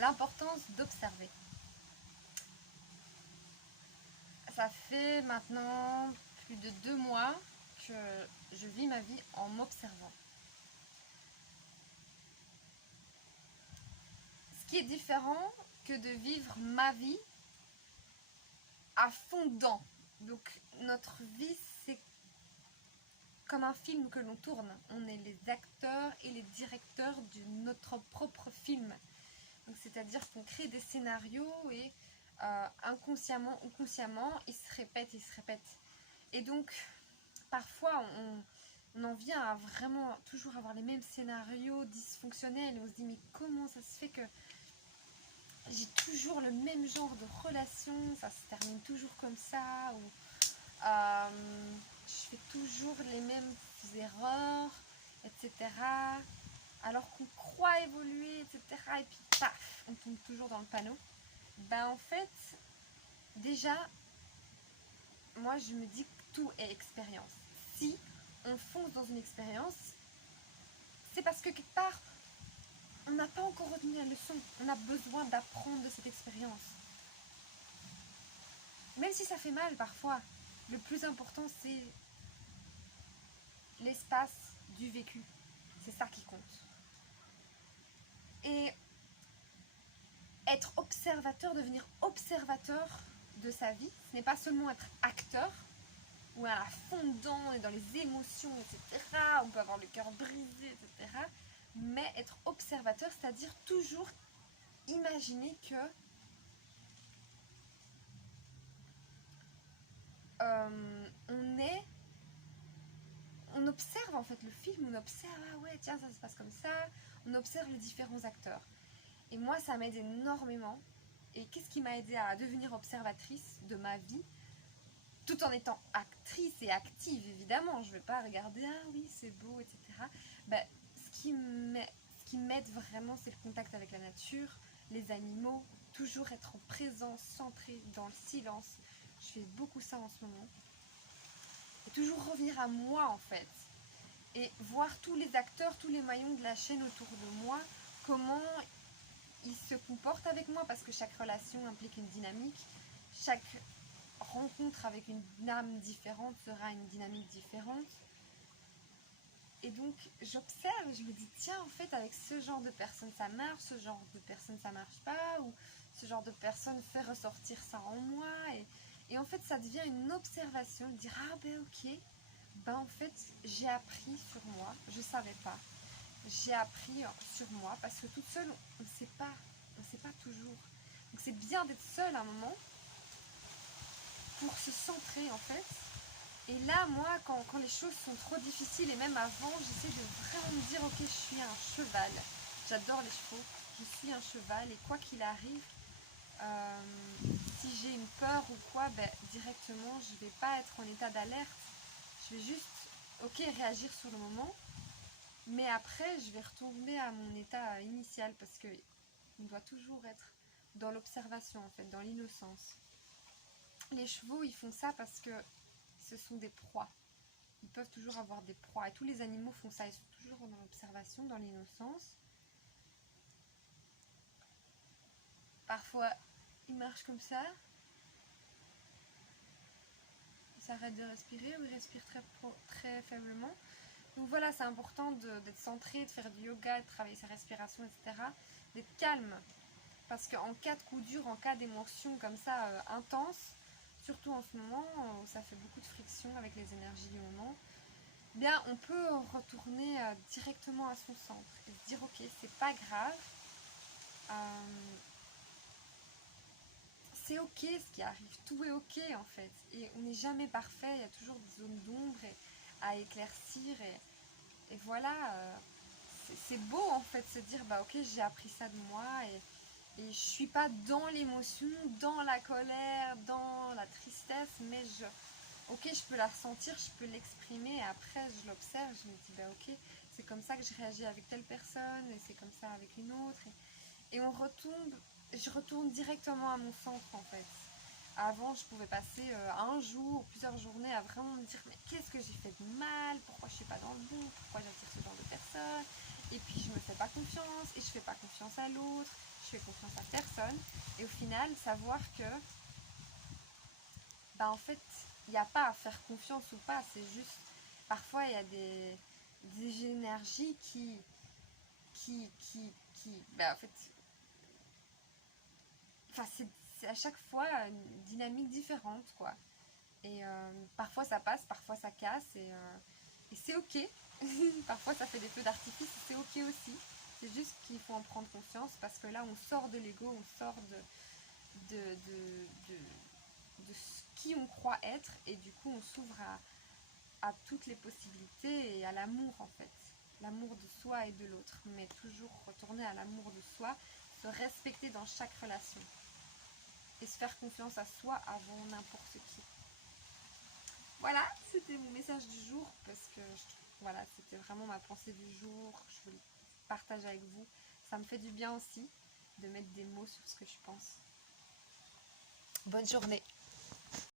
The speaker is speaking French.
l'importance d'observer. Ça fait maintenant plus de 2 mois que je vis ma vie en m'observant. Ce qui est différent que de vivre ma vie à fond dedans. Donc notre vie, c'est comme un film que l'on tourne. On est les acteurs et les directeurs de notre propre film. Donc c'est-à-dire qu'on crée des scénarios et inconsciemment ou consciemment, ils se répètent. Et donc parfois on en vient à vraiment toujours avoir les mêmes scénarios dysfonctionnels et on se dit mais comment ça se fait que j'ai toujours le même genre de relation, ça se termine toujours comme ça, ou je fais toujours les mêmes erreurs, etc. Alors qu'on croit évoluer, etc. Et puis paf, on tombe toujours dans le panneau. Ben en fait, déjà, moi je me dis que tout est expérience. Si on fonce dans une expérience, c'est parce que quelque part, on n'a pas encore retenu la leçon. On a besoin d'apprendre de cette expérience. Même si ça fait mal parfois, le plus important c'est l'espace du vécu. C'est ça qui compte. Et être observateur, devenir observateur de sa vie, ce n'est pas seulement être acteur, ou à fond dedans et dans les émotions, etc. On peut avoir le cœur brisé, etc. Mais être observateur, c'est-à-dire toujours imaginer que on observe en fait le film, on observe, ah ouais tiens ça se passe comme ça, on observe les différents acteurs. Et moi ça m'aide énormément. Et qu'est-ce qui m'a aidé à devenir observatrice de ma vie, tout en étant actrice et active évidemment, je ne vais pas regarder, ah oui c'est beau, etc. Ben, ce qui m'aide vraiment c'est le contact avec la nature, les animaux, toujours être en présence, centrée dans le silence. Je fais beaucoup ça en ce moment. Et toujours revenir à moi en fait. Et voir tous les acteurs, tous les maillons de la chaîne autour de moi, comment ils se comportent avec moi, parce que chaque relation implique une dynamique. Chaque rencontre avec une âme différente sera une dynamique différente. Et donc j'observe, je me dis tiens en fait avec ce genre de personne ça marche, ce genre de personne ça marche pas, ou ce genre de personne fait ressortir ça en moi. Et en fait ça devient une observation, de dire ah ben ok, ben en fait j'ai appris sur moi, je savais pas. J'ai appris sur moi parce que toute seule on ne sait pas toujours. Donc c'est bien d'être seule à un moment pour se centrer en fait. Et là moi quand les choses sont trop difficiles et même avant j'essaie de vraiment me dire ok je suis un cheval. J'adore les chevaux, je suis un cheval et quoi qu'il arrive, si j'ai une peur ou quoi, ben, directement je vais pas être en état d'alerte. Je vais juste ok réagir sur le moment. Mais après, je vais retourner à mon état initial parce que on doit toujours être dans l'observation, en fait, dans l'innocence. Les chevaux, ils font ça parce que ce sont des proies. Ils peuvent toujours avoir des proies. Et tous les animaux font ça. Ils sont toujours dans l'observation, dans l'innocence. Parfois, ils marchent comme ça. Ils s'arrêtent de respirer ou ils respirent très faiblement. Donc voilà, c'est important d'être centré, de faire du yoga, de travailler sa respiration, etc. D'être calme. Parce qu'en cas de coup dur, en cas d'émotion comme ça intense, surtout en ce moment où ça fait beaucoup de friction avec les énergies du moment, bien on peut retourner directement à son centre et se dire ok, c'est pas grave, c'est ok ce qui arrive, tout est ok en fait. Et on n'est jamais parfait, il y a toujours des zones d'ombre à éclaircir et voilà, c'est beau en fait de se dire bah ok j'ai appris ça de moi et je suis pas dans l'émotion, dans la colère, dans la tristesse, mais ok je peux la ressentir, je peux l'exprimer et après je l'observe, je me dis bah ok c'est comme ça que je réagis avec telle personne et c'est comme ça avec une autre et je retourne directement à mon centre en fait. Avant, je pouvais passer un jour, plusieurs journées à vraiment me dire mais qu'est-ce que j'ai fait de mal, pourquoi je suis pas dans le bon, pourquoi j'attire ce genre de personnes, et puis je me fais pas confiance, et je fais pas confiance à l'autre, je fais confiance à personne. Et au final, savoir que, en fait, il n'y a pas à faire confiance ou pas, c'est juste, parfois il y a des énergies en fait, c'est à chaque fois une dynamique différente, quoi. Et parfois ça passe, parfois ça casse, et c'est ok. Parfois ça fait des feux d'artifice, et c'est ok aussi. C'est juste qu'il faut en prendre conscience, parce que là on sort de l'ego, on sort de qui on croit être, et du coup on s'ouvre à toutes les possibilités et à l'amour en fait. L'amour de soi et de l'autre, mais toujours retourner à l'amour de soi, se respecter dans chaque relation et se faire confiance à soi avant n'importe qui. Voilà, c'était mon message du jour, parce que voilà, c'était vraiment ma pensée du jour. Je voulais partager avec vous. Ça me fait du bien aussi de mettre des mots sur ce que je pense. Bonne journée.